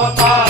Papa.